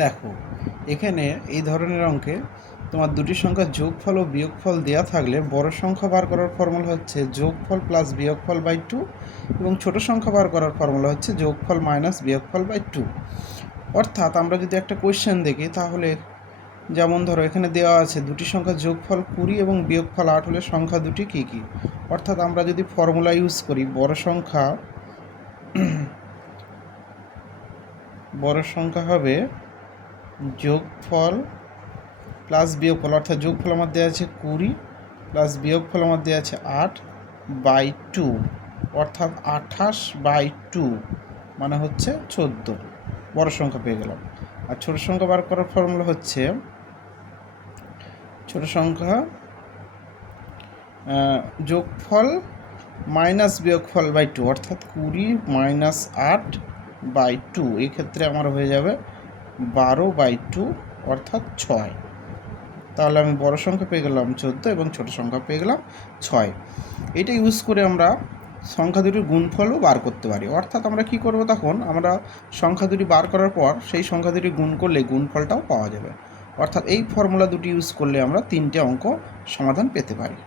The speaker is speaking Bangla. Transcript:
দেখো এখানে এই ধরনের অঙ্কে তোমার দুটি সংখ্যার যোগফল ও বিয়োগফল দেওয়া থাকলে বড় সংখ্যা বার করার ফর্মুলা হচ্ছে যোগফল প্লাস বিয়োগফল বাই 2 এবং ছোট সংখ্যা বার করার ফর্মুলা হচ্ছে যোগফল মাইনাস বিয়োগফল বাই 2। অর্থাৎ আমরা যদি একটা কোয়েশ্চেন দেখি তাহলে যেমন ধরো এখানে দেওয়া আছে দুটি সংখ্যার যোগফল 20 এবং বিয়োগফল 8 হলে সংখ্যা দুটি কী কী। অর্থাৎ আমরা যদি ফর্মুলা ইউজ করি বড় সংখ্যা হবে যোগফল প্লাস বিয়োগফল, অর্থাৎ যোগফল আমার দেওয়া আছে 20 প্লাস বিয়োগফল আমার দেওয়া আছে 8 বাই 2, অর্থাৎ 28 বাই 2 মানে হচ্ছে 14। বড় সংখ্যা পেয়ে গেলাম। আর ছোট সংখ্যা বার করার ফর্মুলা হচ্ছে ছোট সংখ্যা যোগফল মাইনাস বিয়োগফল বাই 2, অর্থাৎ 20 মাইনাস 8 বাই 2, এই ক্ষেত্রে আমার হয়ে যাবে 12 বাই 2 অর্থাৎ 6। তাহলে আমি বড় সংখ্যা পেয়ে গেলাম 14 এবং ছোট সংখ্যা পেয়ে গেলাম 6। এটা ইউজ করে আমরা সংখ্যা দুটির গুণফলও বার করতে পারি। অর্থাৎ আমরা কি করব, তখন আমরা সংখ্যা দুটি বার করার পর সেই সংখ্যা দুটি গুণ করলে গুণফলটাও পাওয়া যাবে। অর্থাৎ এই ফর্মুলা দুটি ইউজ করলে আমরা 3টে অঙ্ক সমাধান পেতে পারি।